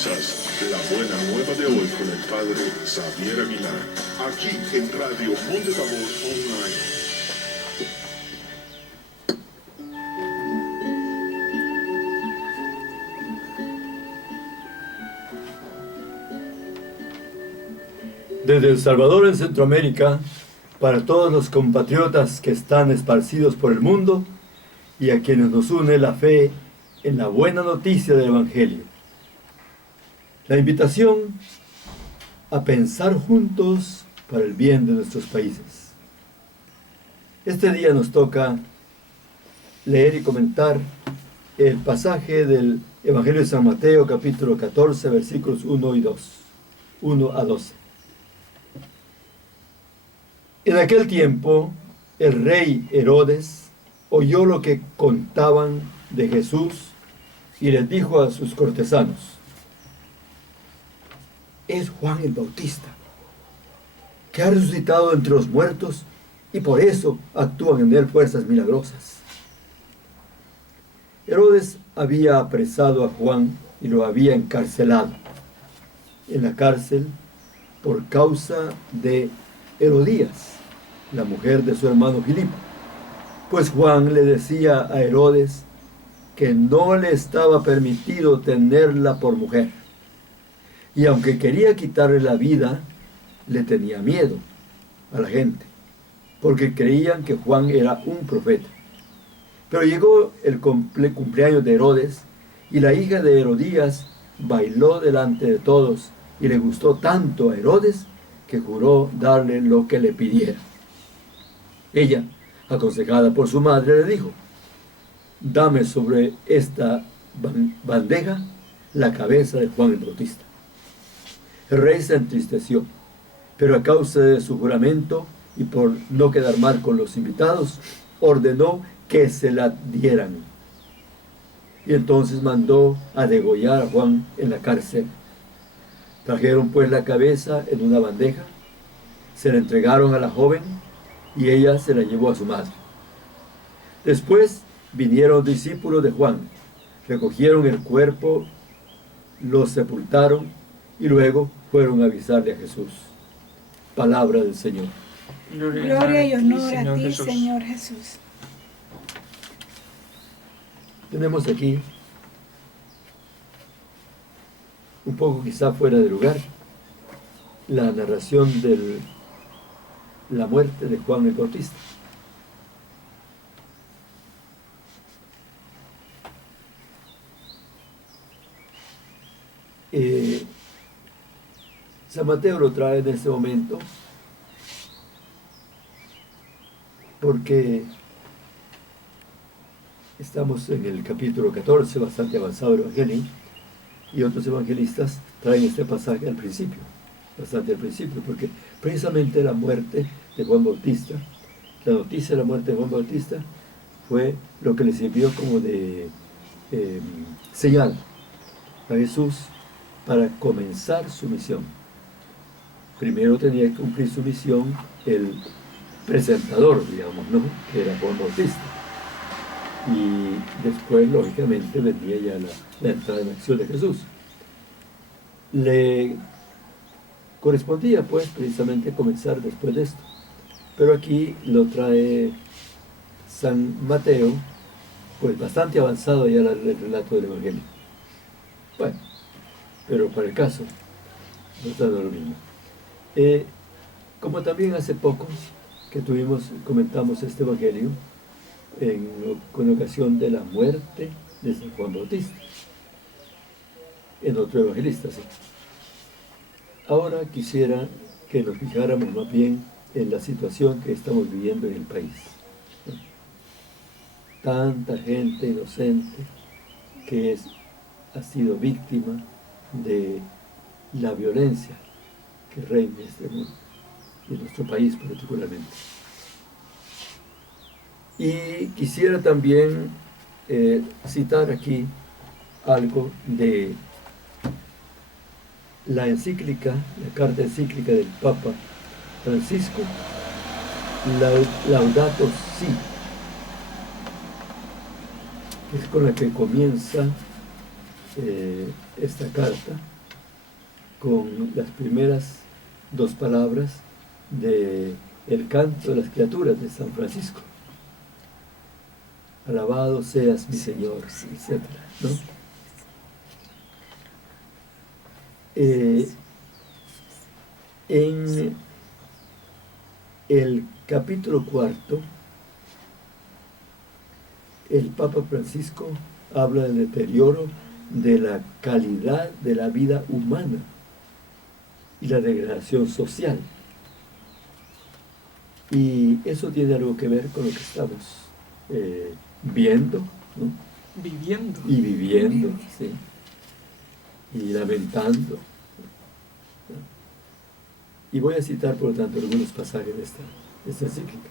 Sintonizas La Buena Nueva de hoy con el Padre Xavier Aguilar, aquí en Radio Monte Tabor Online. Desde El Salvador en Centroamérica, para todos los compatriotas que están esparcidos por el mundo y a quienes nos une la fe en la buena noticia del Evangelio. La invitación a pensar juntos para el bien de nuestros países. Este día nos toca leer y comentar el pasaje del Evangelio de San Mateo, capítulo 14, versículos 1 a 12. En aquel tiempo, el rey Herodes oyó lo que contaban de Jesús y les dijo a sus cortesanos: es Juan el Bautista, que ha resucitado entre los muertos, y por eso actúan en él fuerzas milagrosas. Herodes había apresado a Juan y lo había encarcelado en la cárcel por causa de Herodías, la mujer de su hermano Filipo, pues Juan le decía a Herodes que no le estaba permitido tenerla por mujer. Y aunque quería quitarle la vida, le tenía miedo a la gente, porque creían que Juan era un profeta. Pero llegó el cumpleaños de Herodes, y la hija de Herodías bailó delante de todos, y le gustó tanto a Herodes que juró darle lo que le pidiera. Ella, aconsejada por su madre, le dijo: dame sobre esta bandeja la cabeza de Juan el Bautista. El rey se entristeció, pero a causa de su juramento y por no quedar mal con los invitados, ordenó que se la dieran. Y entonces mandó a degollar a Juan en la cárcel. Trajeron pues la cabeza en una bandeja, se la entregaron a la joven y ella se la llevó a su madre. Después vinieron discípulos de Juan, recogieron el cuerpo, lo sepultaron y luego fueron a avisarle a Jesús. Palabra del Señor. Gloria y honor a ti, Señor Jesús. Tenemos aquí, un poco quizá fuera de lugar, la narración de la muerte de Juan el Bautista. San Mateo lo trae en este momento porque estamos en el capítulo 14, bastante avanzado del Evangelio, y otros evangelistas traen este pasaje al principio, bastante al principio, porque precisamente la muerte de Juan Bautista, la noticia de la muerte de Juan Bautista, fue lo que le sirvió como de señal a Jesús para comenzar su misión. Primero tenía que cumplir su misión el presentador, digamos, ¿no?, que era Juan Bautista. Y después, lógicamente, vendría ya la entrada en acción de Jesús. Le correspondía, pues, precisamente comenzar después de esto. Pero aquí lo trae San Mateo, pues bastante avanzado ya el relato del Evangelio. Bueno, pero para el caso, no está lo mismo. Como también hace poco que comentamos este Evangelio con ocasión de la muerte de San Juan Bautista, en otro evangelista, sí. Ahora quisiera que nos fijáramos más bien en la situación que estamos viviendo en el país. Tanta gente inocente que ha sido víctima de la violencia que reina en este mundo, y en nuestro país particularmente. Y quisiera también citar aquí algo de la encíclica, la carta encíclica del Papa Francisco, Laudato Si, que es con la que comienza esta carta con las primeras dos palabras de el canto de las criaturas de San Francisco. Alabado seas mi Señor, etc., ¿no? En el capítulo 4, el Papa Francisco habla del deterioro de la calidad de la vida humana y la degradación social. Y eso tiene algo que ver con lo que estamos viendo, ¿no? Viviendo. Y viviendo, sí. Y lamentando, ¿no? Y voy a citar, por lo tanto, algunos pasajes de esta encíclica.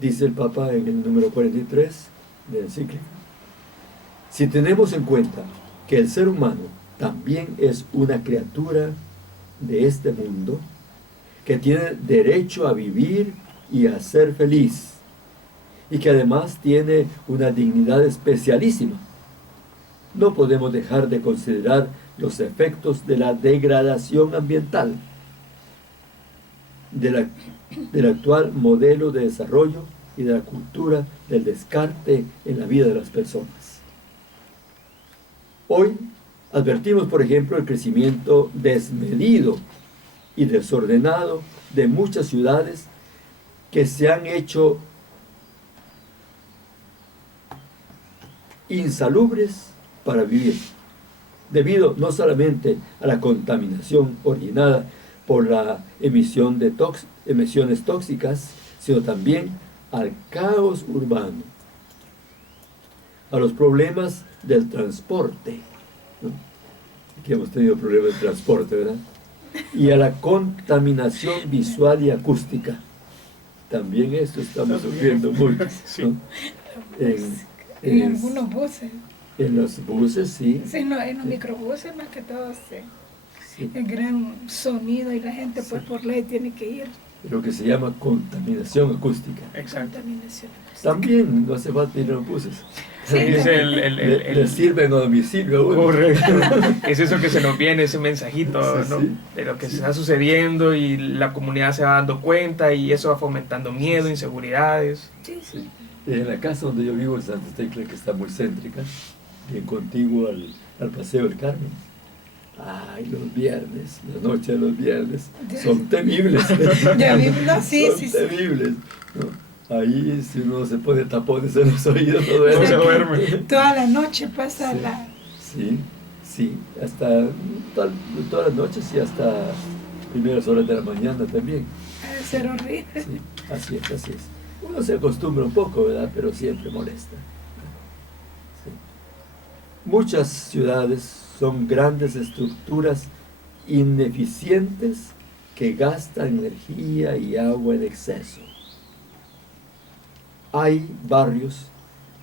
Dice el Papa en el número 43 de la encíclica: si tenemos en cuenta que el ser humano también es una criatura de este mundo, que tiene derecho a vivir y a ser feliz, y que además tiene una dignidad especialísima, no podemos dejar de considerar los efectos de la degradación ambiental, del actual modelo de desarrollo y de la cultura del descarte en la vida de las personas. Hoy advertimos, por ejemplo, el crecimiento desmedido y desordenado de muchas ciudades que se han hecho insalubres para vivir, debido no solamente a la contaminación originada por la emisión de emisiones tóxicas, sino también al caos urbano, a los problemas del transporte, ¿no? Aquí hemos tenido problemas de transporte, ¿verdad? Y a la contaminación visual y acústica. También esto estamos sufriendo mucho, ¿no? En algunos buses. En los buses, sí. Sí, no, en los microbuses más que todo, sí. Sí. El gran sonido y la gente pues por ley tiene que ir. Lo que se llama contaminación acústica. Exacto. Contaminación. También no hace falta ir a los buses. Sí, Es Le sirven a domicilio a uno. Correcto. Es eso que se nos viene, ese mensajito, Sí, ¿no? sí. De lo que está sucediendo, y la comunidad se va dando cuenta, y eso va fomentando miedo, inseguridades. Sí, sí. Sí. En la casa donde yo vivo, en Santa Tecla, que está muy céntrica, bien contigua al Paseo del Carmen. Ay, los viernes, la noche de los viernes, son temibles. Ya vi, no, sí, Son sí, sí. temibles, ¿no? Ahí, si uno se pone tapones en los oídos, no No se duerme. duerme. Toda la noche pasa Sí. la... Sí, sí, hasta todas las noches y hasta primeras horas de la mañana también. Ha de ser horrible. Sí, así es, así es. Uno se acostumbra un poco, ¿verdad? Pero siempre molesta. Sí. Muchas ciudades son grandes estructuras ineficientes que gastan energía y agua en exceso. Hay barrios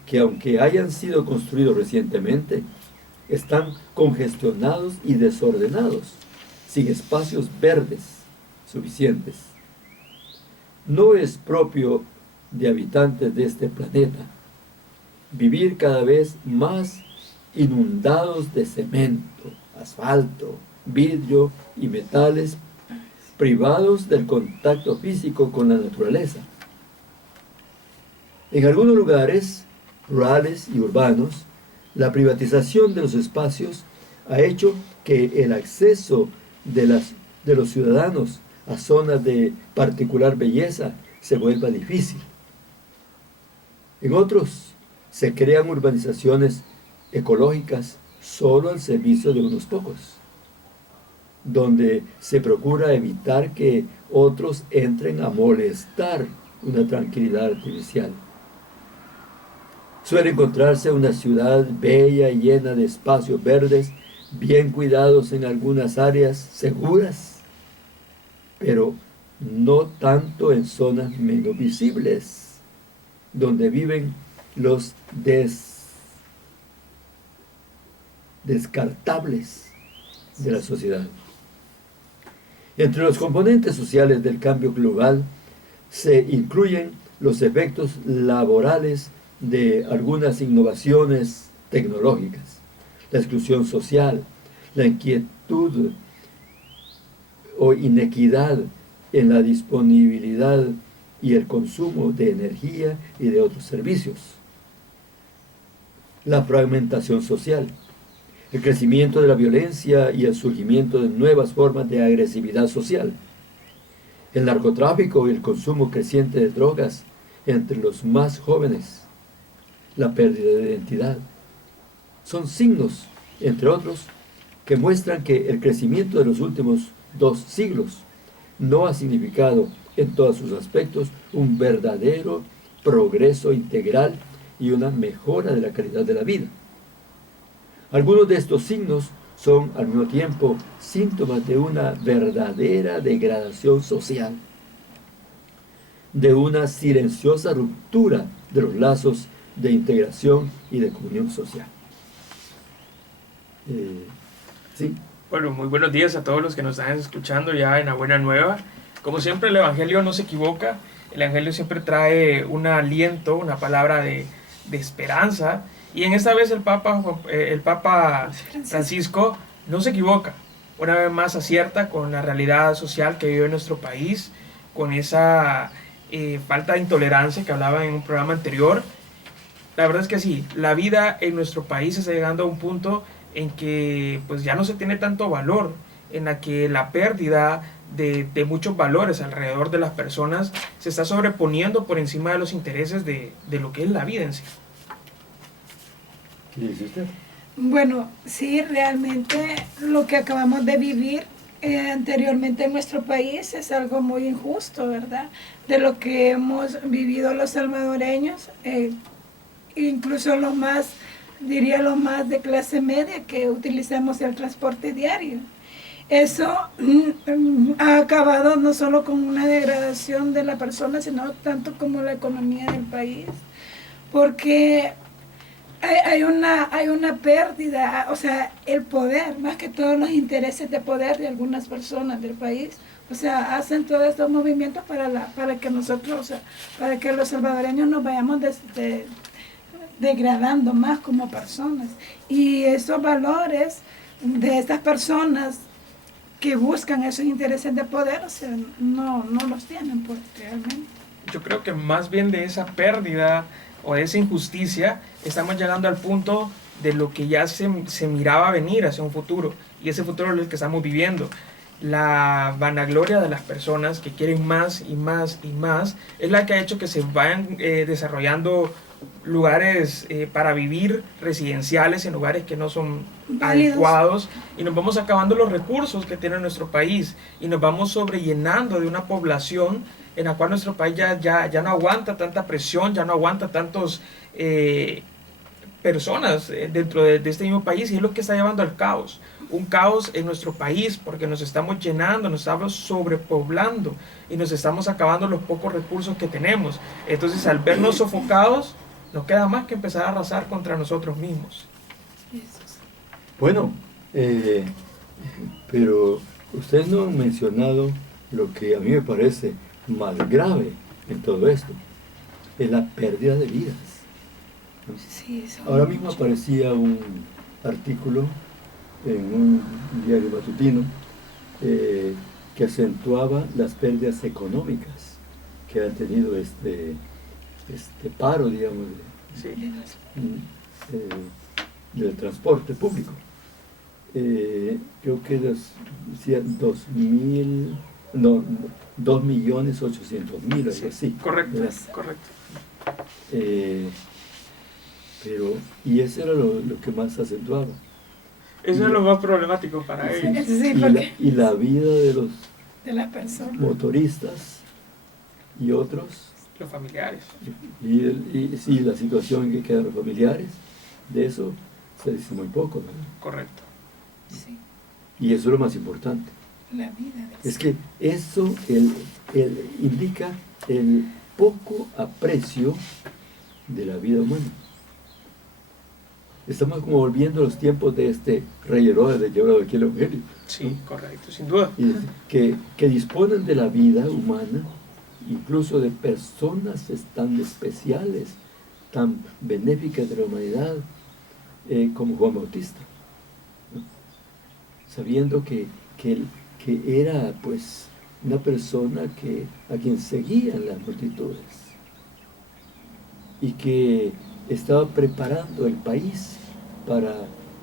que, aunque hayan sido construidos recientemente, están congestionados y desordenados, sin espacios verdes suficientes. No es propio de habitantes de este planeta vivir cada vez más inundados de cemento, asfalto, vidrio y metales, privados del contacto físico con la naturaleza. En algunos lugares rurales y urbanos, la privatización de los espacios ha hecho que el acceso de los ciudadanos a zonas de particular belleza se vuelva difícil. En otros se crean urbanizaciones ecológicas solo al servicio de unos pocos, donde se procura evitar que otros entren a molestar una tranquilidad artificial. Suele encontrarse una ciudad bella y llena de espacios verdes, bien cuidados en algunas áreas seguras, pero no tanto en zonas menos visibles, donde viven los descartables de la sociedad. Entre los componentes sociales del cambio global se incluyen los efectos laborales de algunas innovaciones tecnológicas, la exclusión social, la inquietud o inequidad en la disponibilidad y el consumo de energía y de otros servicios, la fragmentación social, el crecimiento de la violencia y el surgimiento de nuevas formas de agresividad social, el narcotráfico y el consumo creciente de drogas entre los más jóvenes, la pérdida de identidad. Son signos, entre otros, que muestran que el crecimiento de los últimos 2 siglos no ha significado en todos sus aspectos un verdadero progreso integral y una mejora de la calidad de la vida. Algunos de estos signos son al mismo tiempo síntomas de una verdadera degradación social, de una silenciosa ruptura de los lazos de integración y de comunión social. Sí. Bueno, muy buenos días a todos los que nos están escuchando ya en La Buena Nueva. Como siempre, el Evangelio no se equivoca. El Evangelio siempre trae un aliento, una palabra de esperanza. Y en esta vez el Papa Francisco no se equivoca. Una vez más acierta con la realidad social que vive nuestro país, con esa falta de intolerancia que hablaba en un programa anterior. La verdad es que sí, la vida en nuestro país está llegando a un punto en que pues ya no se tiene tanto valor, en la que la pérdida de muchos valores alrededor de las personas se está sobreponiendo por encima de los intereses de lo que es la vida en sí. ¿Qué dice usted? Bueno, sí, realmente lo que acabamos de vivir anteriormente en nuestro país es algo muy injusto, ¿verdad? De lo que hemos vivido los salvadoreños, incluso los más de clase media que utilizamos el transporte diario. Eso ha acabado no solo con una degradación de la persona, sino tanto como la economía del país, porque hay una pérdida, o sea, el poder, más que todos los intereses de poder de algunas personas del país, o sea, hacen todos estos movimientos para que nosotros, o sea, para que los salvadoreños nos vayamos degradando más como personas. Y esos valores de estas personas que buscan esos intereses de poder, o sea, no los tienen, pues, realmente. Yo creo que más bien de esa pérdida o de esa injusticia estamos llegando al punto de lo que ya se miraba venir hacia un futuro, y ese futuro es el que estamos viviendo. La vanagloria de las personas que quieren más y más y más es la que ha hecho que se vayan desarrollando lugares para vivir residenciales en lugares que no son válidos, adecuados, y nos vamos acabando los recursos que tiene nuestro país y nos vamos sobrellenando de una población en la cual nuestro país ya no aguanta tanta presión, ya no aguanta tantos personas dentro de este mismo país, y es lo que está llevando al caos. Un caos en nuestro país porque nos estamos llenando, nos estamos sobrepoblando y nos estamos acabando los pocos recursos que tenemos. Entonces, al vernos sofocados, no queda más que empezar a arrasar contra nosotros mismos. Bueno, pero ustedes no han mencionado lo que a mí me parece más grave en todo esto, es la pérdida de vidas. Sí, ahora mismo aparecía un artículo en un diario matutino que acentuaba las pérdidas económicas que ha tenido este paro, digamos, del transporte público. Creo que decía 2.800.000, algo así. Correcto, correcto. Y eso era lo que más acentuaba. Eso es lo más problemático para ellos. Sí, y la vida de las personas, motoristas y otros. Los familiares. Y sí, la situación en que quedan los familiares, de eso se dice muy poco, ¿no? Correcto. Sí. Y eso es lo más importante. La vida es que eso indica el poco aprecio de la vida humana. Estamos como volviendo a los tiempos de este rey Herodes de llevar aquí el Evangelio. Sí, ¿no? Correcto, sin duda. Y que disponen de la vida humana, incluso de personas tan especiales, tan benéficas de la humanidad, como Juan Bautista. sabiendo que era pues una persona a quien seguían las multitudes y que estaba preparando el país para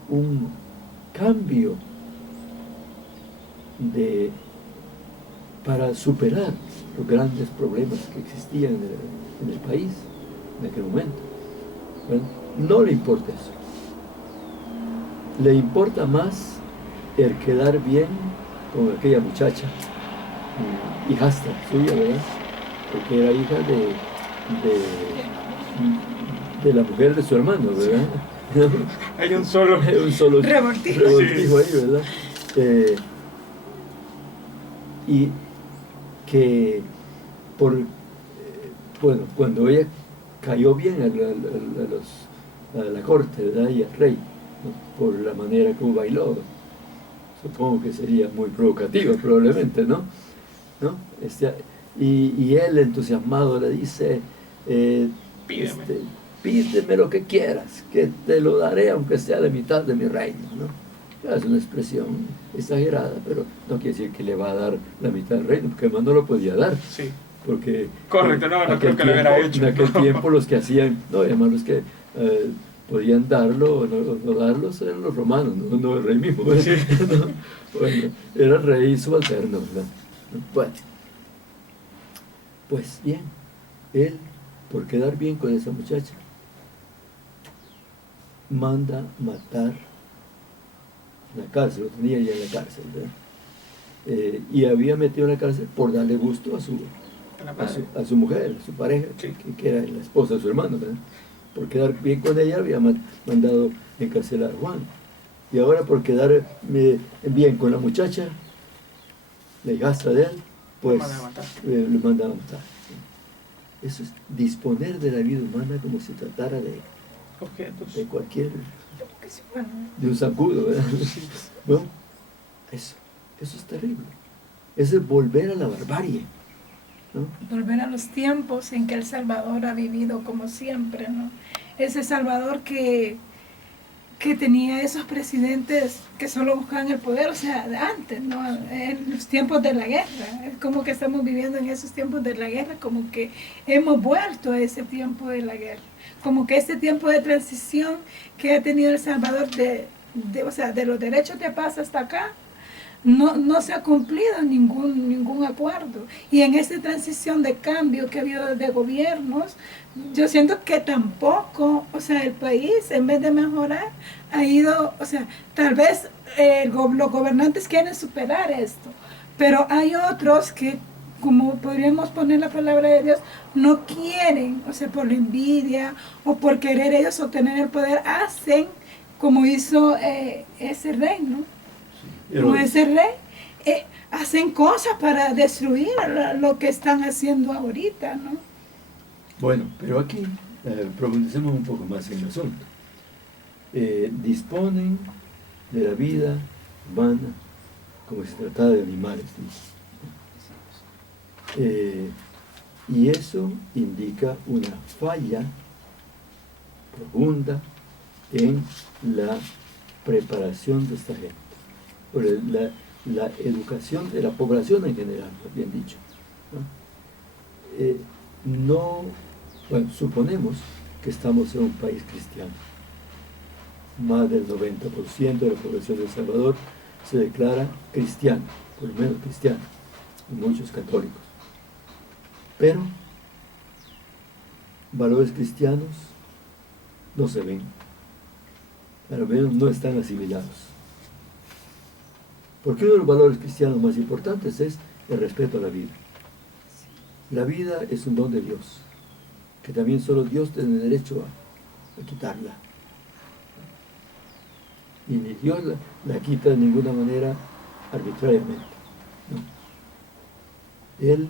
un cambio para superar los grandes problemas que existían en el país en aquel momento. Bueno, no le importa eso. Le importa más el quedar bien con aquella muchacha, hijastra suya, ¿verdad? Porque era hija de la mujer de su hermano, ¿verdad? Hay un solo revoltijo ahí, ¿verdad? Y que bueno, cuando ella cayó bien a la corte, ¿verdad? Y al rey, ¿no? Por la manera como bailó, supongo que sería muy provocativa probablemente, ¿no? Y él entusiasmado le dice, pídeme lo que quieras, que te lo daré aunque sea la mitad de mi reino, ¿no? Es una expresión exagerada, pero no quiere decir que le va a dar la mitad del reino, porque además no lo podía dar. Sí. Porque correcto, no creo que lo hubiera hecho. En aquel tiempo los que hacían, no, además los que podían darlo o no darlos eran los romanos, no el rey mismo. Sí. ¿No? Bueno, era el rey subalterno, ¿verdad? Bueno, pues bien, él, por quedar bien con esa muchacha, manda matar en la cárcel, lo tenía ya en la cárcel, ¿verdad? Y había metido en la cárcel por darle gusto a su mujer, a su pareja, sí, que era la esposa de su hermano, ¿verdad? Por quedar bien con ella había mandado encarcelar a Juan. Y ahora por quedar bien con la muchacha, la hijastra de él, pues le manda a matar. Eso es disponer de la vida humana como si tratara de cualquier, de un zancudo, ¿verdad? Bueno, eso es terrible. Eso es volver a la barbarie, ¿no? Volver a los tiempos en que El Salvador ha vivido como siempre, ¿no? Ese Salvador que tenía esos presidentes que solo buscaban el poder, o sea, de antes, ¿no? En los tiempos de la guerra. Es como que estamos viviendo en esos tiempos de la guerra, como que hemos vuelto a ese tiempo de la guerra. Como que ese tiempo de transición que ha tenido El Salvador o sea, de los derechos de paz hasta acá, no se ha cumplido ningún acuerdo. Y en esta transición de cambio que ha habido de gobiernos, yo siento que tampoco, o sea, el país, en vez de mejorar, ha ido, o sea, tal vez los gobernantes quieren superar esto, pero hay otros que, como podríamos poner la palabra de Dios, no quieren, o sea, por la envidia o por querer ellos obtener el poder, hacen como hizo ese rey, ¿no? Como ese rey, hacen cosas para destruir lo que están haciendo ahorita, ¿no? Bueno, pero aquí profundicemos un poco más en el asunto. Disponen de la vida humana como si se tratara de animales, y eso indica una falla profunda en la preparación de esta gente, por la educación de la población en general, bien dicho, ¿no? Bueno, suponemos que estamos en un país cristiano. Más del 90% de la población de El Salvador se declara cristiana, por lo menos cristiana, y muchos católicos. Pero valores cristianos no se ven, al menos no están asimilados. Porque uno de los valores cristianos más importantes es el respeto a la vida. La vida es un don de Dios, que también solo Dios tiene derecho a quitarla. Y ni Dios la quita de ninguna manera arbitrariamente, ¿no? Él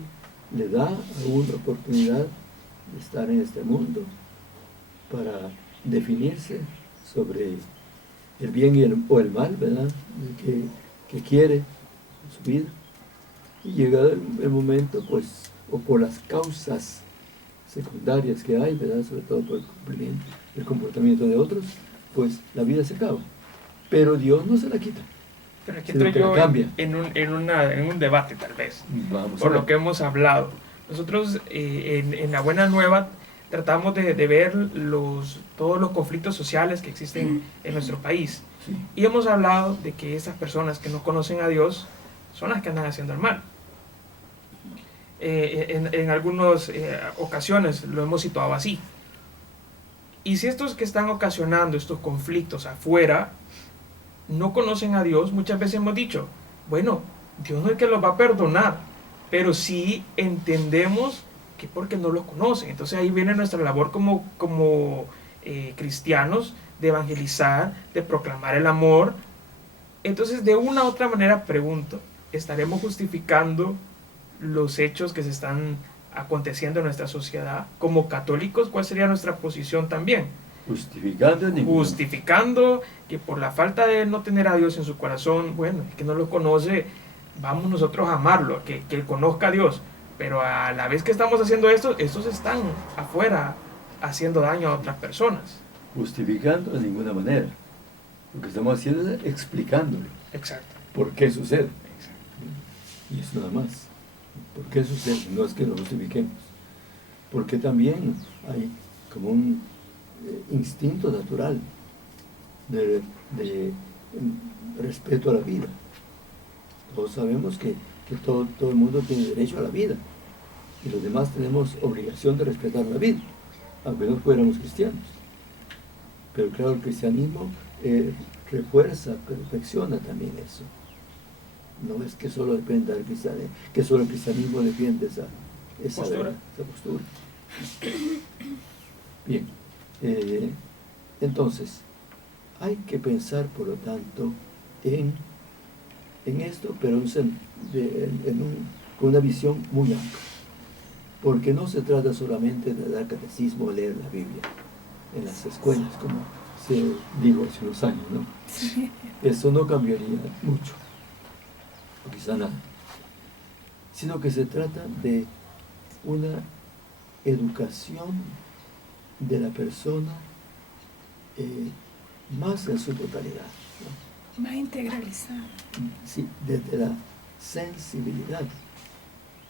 le da a uno la oportunidad de estar en este mundo para definirse sobre el bien o el mal, ¿verdad? Que quiere en su vida. Y llegado el momento, pues, o por las causas secundarias que hay, ¿verdad? Sobre todo por el comportamiento de otros, pues la vida se acaba. Pero Dios no se la quita. Pero aquí sino entro que la yo cambia. en un debate tal vez, Vamos a por ver. lo que hemos hablado. Nosotros en La Buena Nueva tratamos de ver todos los conflictos sociales que existen en nuestro país. Sí. Y hemos hablado de que esas personas que no conocen a Dios son las que andan haciendo el mal. En algunas ocasiones lo hemos situado así. Y si estos que están ocasionando estos conflictos afuera no conocen a Dios, muchas veces hemos dicho, bueno, Dios no es que los va a perdonar, pero sí entendemos que porque no los conocen. Entonces ahí viene nuestra labor como cristianos de evangelizar, de proclamar el amor. Entonces de una u otra manera pregunto, ¿estaremos justificando los hechos que se están aconteciendo en nuestra sociedad? Como católicos, ¿cuál sería nuestra posición también? Justificando ningún. Justificando que por la falta de no tener a Dios en su corazón, bueno, que no lo conoce, vamos nosotros a amarlo, que él conozca a Dios, pero a la vez que estamos haciendo esto, estos están afuera haciendo daño a otras personas. Justificando de ninguna manera. Lo que estamos haciendo es explicándolo. Exacto. ¿Por qué sucede? Exacto. Y eso nada más. ¿Por qué sucede? No es que lo justifiquemos. Porque también hay como un instinto natural de respeto a la vida. Todos sabemos que todo el mundo tiene derecho a la vida. Y los demás tenemos obligación de respetar la vida, aunque no fuéramos cristianos. Pero claro, el cristianismo refuerza, perfecciona también eso. No es que solo dependa del cristianismo, que solo el cristianismo defiende esa postura. Bien, entonces, hay que pensar, por lo tanto, en esto, pero con una visión muy amplia. Porque no se trata solamente de dar catecismo o leer la Biblia en las escuelas, como se dijo hace unos años, ¿no? Sí. Eso no cambiaría mucho, o quizá nada, sino que se trata de una educación de la persona más en su totalidad, ¿no? Más integralizado. Sí, desde la sensibilidad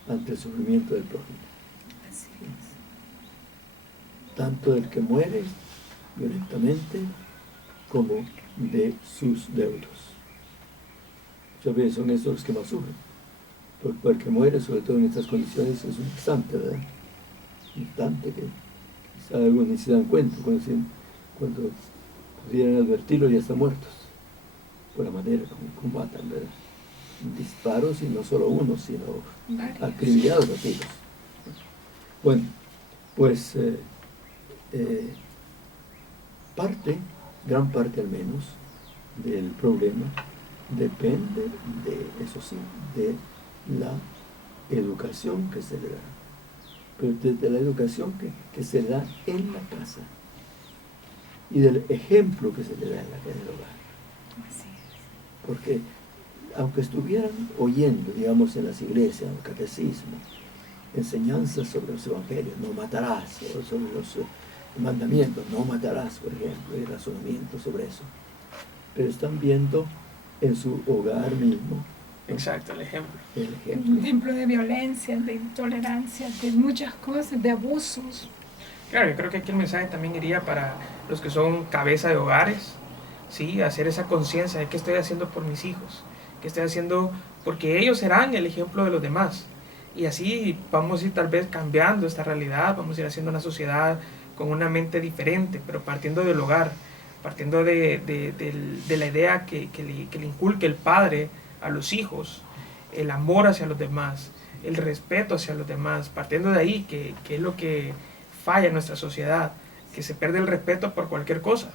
ante el sufrimiento del prójimo, Así es. tanto del que muere violentamente como de sus deudos. Muchas veces son estos los que más sufren, porque el que muere, sobre todo en estas condiciones, es un instante, ¿verdad? Un instante que quizá algunos ni se dan cuenta, cuando pudieran advertirlo ya están muertos, por la manera como matan, ¿verdad? Disparos, y no solo uno, sino Varios. acribillados a tiros. Bueno, pues gran parte al menos, del problema depende de, eso sí, de la educación que se le da, pero desde la educación que se da en la casa y del ejemplo que se le da en el hogar. Así es. Porque aunque estuvieran oyendo, digamos, en las iglesias, en el catecismo, enseñanzas sobre los evangelios, no matarás, o sobre los mandamientos, no matarás, por ejemplo, y razonamientos sobre eso, pero están viendo en su hogar mismo, ¿no? Exacto, el ejemplo. El Un ejemplo. ejemplo de violencia, de intolerancia, de muchas cosas, de abusos. Claro, yo creo que aquí el mensaje también iría para los que son cabeza de hogares, ¿sí? Hacer esa conciencia de qué estoy haciendo por mis hijos, qué estoy haciendo porque ellos serán el ejemplo de los demás. Y así vamos a ir tal vez cambiando esta realidad, vamos a ir haciendo una sociedad con una mente diferente, pero partiendo del hogar, partiendo de la idea que le inculque el padre a los hijos, el amor hacia los demás, el respeto hacia los demás, partiendo de ahí, que es lo que falla en nuestra sociedad, que se pierde el respeto por cualquier cosa,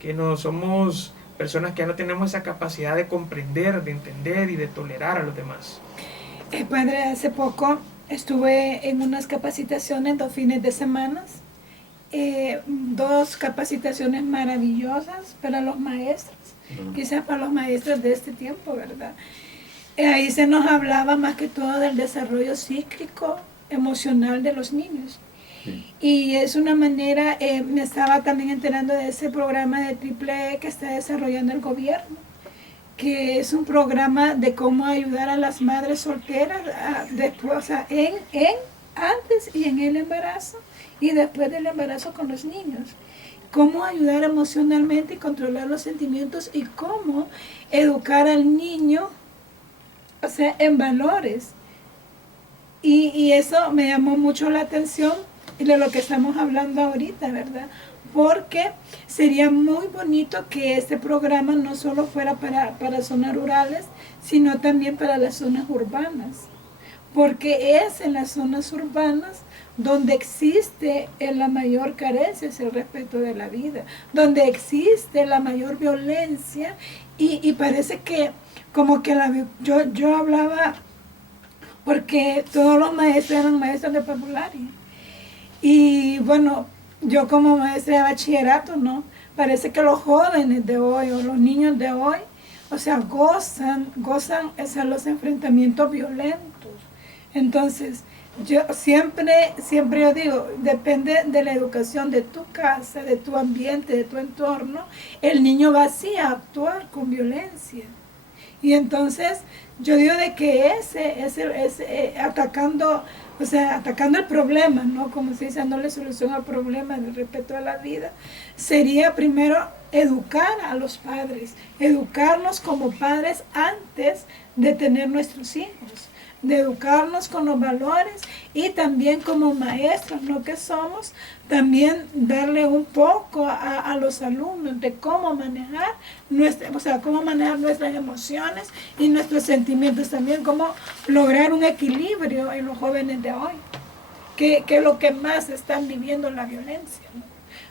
que no somos personas que ya no tenemos esa capacidad de comprender, de entender y de tolerar a los demás. Padre, hace poco estuve en unas capacitaciones, 2 fines de semana, 2 capacitaciones maravillosas para los maestros, quizás para los maestros de este tiempo, ¿verdad? Ahí se nos hablaba más que todo del desarrollo psíquico, emocional de los niños. Sí. Y es una manera, me estaba también enterando de ese programa de triple E que está desarrollando el gobierno, que es un programa de cómo ayudar a las madres solteras después, o sea, antes y en el embarazo y después del embarazo con los niños. Cómo ayudar emocionalmente y controlar los sentimientos y cómo educar al niño, o sea, en valores. Y eso me llamó mucho la atención de lo que estamos hablando ahorita, ¿verdad? Porque sería muy bonito que este programa no solo fuera para zonas rurales, sino también para las zonas urbanas. Porque es en las zonas urbanas donde existe la mayor carencia, es el respeto de la vida, donde existe la mayor violencia y parece que como que yo hablaba, porque todos los maestros eran maestros de parvularia. Y bueno, yo como maestra de bachillerato, ¿no? Parece que los jóvenes de hoy o los niños de hoy, o sea, gozan los enfrentamientos violentos. Entonces, yo siempre yo digo, depende de la educación de tu casa, de tu ambiente, de tu entorno, el niño va así a actuar con violencia. Y entonces, yo digo de que atacando el problema, ¿no? Como se dice, dándole solución al problema del respeto a la vida, sería primero educar a los padres, educarnos como padres antes de tener nuestros hijos, de educarnos con los valores y también como maestros, ¿no? Que somos, también darle un poco a los alumnos de cómo manejar cómo manejar nuestras emociones y nuestros sentimientos, también cómo lograr un equilibrio en los jóvenes de hoy, que es lo que más están viviendo la violencia, ¿no?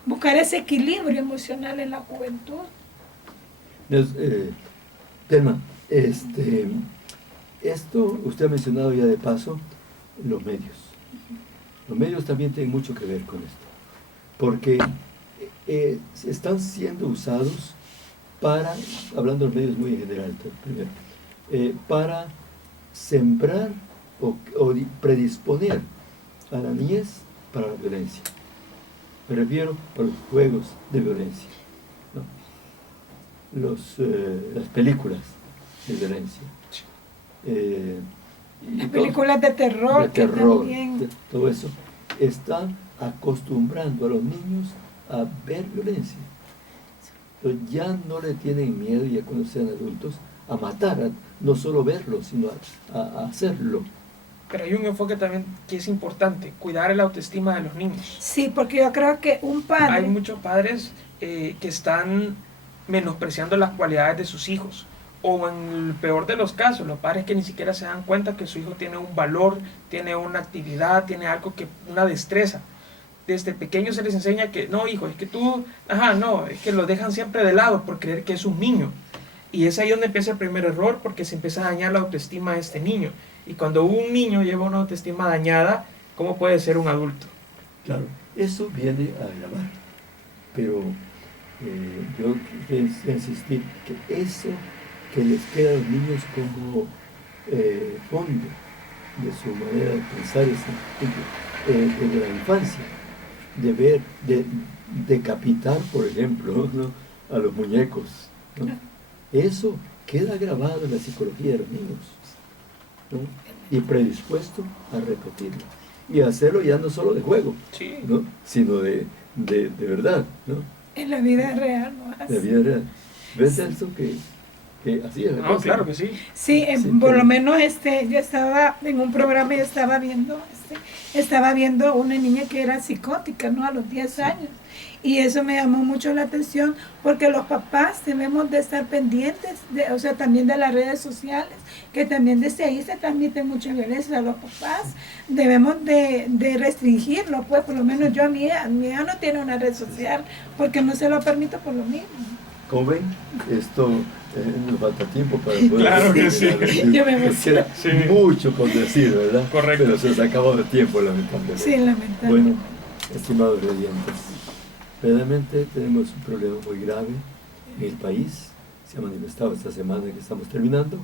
Buscar ese equilibrio emocional en la juventud. Telma, esto usted ha mencionado ya de paso los medios. Los medios también tienen mucho que ver con esto, porque están siendo usados para, hablando de los medios muy en general, primero, para sembrar o predisponer a la niñez para la violencia. Me refiero a los juegos de violencia, ¿no? Las películas de violencia. Las películas de terror, que también... todo eso está acostumbrando a los niños a ver violencia. Entonces ya no le tienen miedo, ya cuando sean adultos, a matar, no solo verlo, sino a hacerlo. Pero hay un enfoque también que es importante, cuidar la autoestima de los niños. Sí, porque yo creo que un padre... Hay muchos padres que están menospreciando las cualidades de sus hijos. O en el peor de los casos, los padres que ni siquiera se dan cuenta que su hijo tiene un valor, tiene una actividad, tiene algo una destreza. Desde pequeños se les enseña que, no hijo, es que tú, es que lo dejan siempre de lado por creer que es un niño. Y es ahí donde empieza el primer error, porque se empieza a dañar la autoestima de este niño. Y cuando un niño lleva una autoestima dañada, ¿cómo puede ser un adulto? Claro, eso viene a agravar. Pero yo quiero insistir que eso que les queda a los niños como fondo de su manera de pensar desde la infancia, de ver, de decapitar, por ejemplo, ¿no?, a los muñecos, ¿no? Eso queda grabado en la psicología de los niños, ¿no? Y predispuesto a repetirlo y hacerlo ya no solo de juego, sí, ¿no?, sino de verdad, ¿no? En la vida real, ¿no? En la vida real. ¿Ves eso que así es? No, claro que sí. Sí, por lo menos yo estaba en un programa y estaba viendo una niña que era psicótica, ¿no? A los 10 años. Y eso me llamó mucho la atención porque los papás debemos de estar pendientes, también de las redes sociales, que también desde ahí se transmite mucha violencia a los papás. Debemos de restringirlo, pues por lo menos mi hija no tiene una red social porque no se lo permito por lo mismo. Como ven, esto nos falta tiempo para poder... Claro que sí. Yo me emociono. Queda mucho por decir, ¿verdad? Correcto. Pero se nos ha acabado el tiempo, lamentablemente. Sí, lamentablemente. Bueno, estimados radiantes, verdaderamente tenemos un problema muy grave en el país, se ha manifestado esta semana que estamos terminando,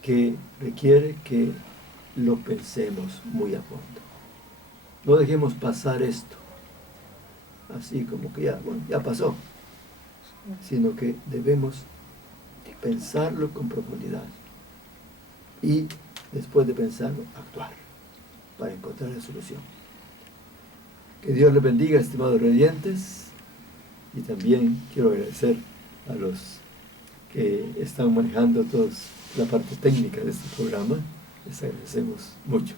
que requiere que lo pensemos muy a fondo. No dejemos pasar esto, así como que ya pasó, sino que debemos pensarlo con profundidad y después de pensarlo, actuar para encontrar la solución. Que Dios les bendiga, estimados radiantes, y también quiero agradecer a los que están manejando toda la parte técnica de este programa. Les agradecemos mucho.